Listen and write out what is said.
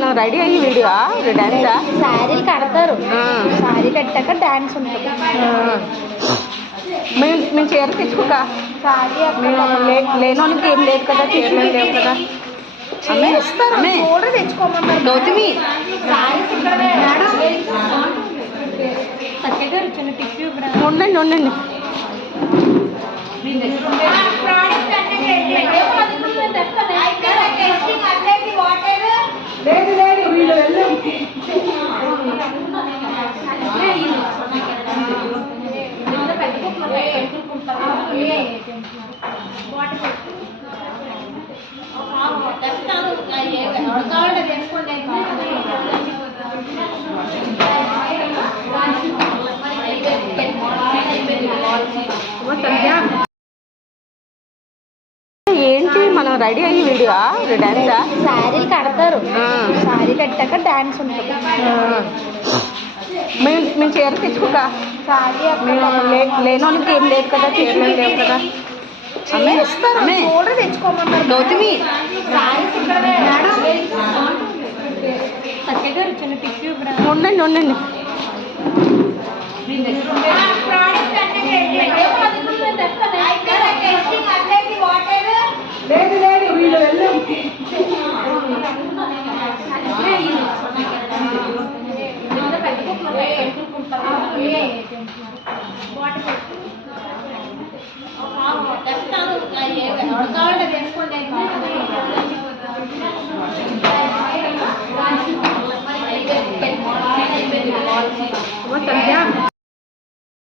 మనం రెడీ అయ్యి వీడియో డాన్సా? శారీలు కడతారు, శారీ కట్టాక డాన్స్ ఉంటుంది. మేము చీర తెచ్చుకోక లేని వాళ్ళకి ఏం లేదు కదా, చీరలు లేవు కదా. చూడ తెచ్చుకోమన్నారు గౌతమి. ఉండండి ఉండండి. లేదు లేదు వీళ్ళు వెళ్ళు. ఏంటి మనం రెడీ అయ్యి వీడియో డాన్సా? శారీలు కడతారు, శారీ కట్టాక డాన్స్ ఉంటుంది. మేము చీర తెచ్చుకోక లేని వాళ్ళకి ఏం లేదు కదా, చీరలు లేవు కదా. చూడ తెచ్చుకోమన్నారు గౌతమి. ఉండండి ఉండండి. లేదు లేదు వీళ్ళు వెళ్ళు. సంధ్య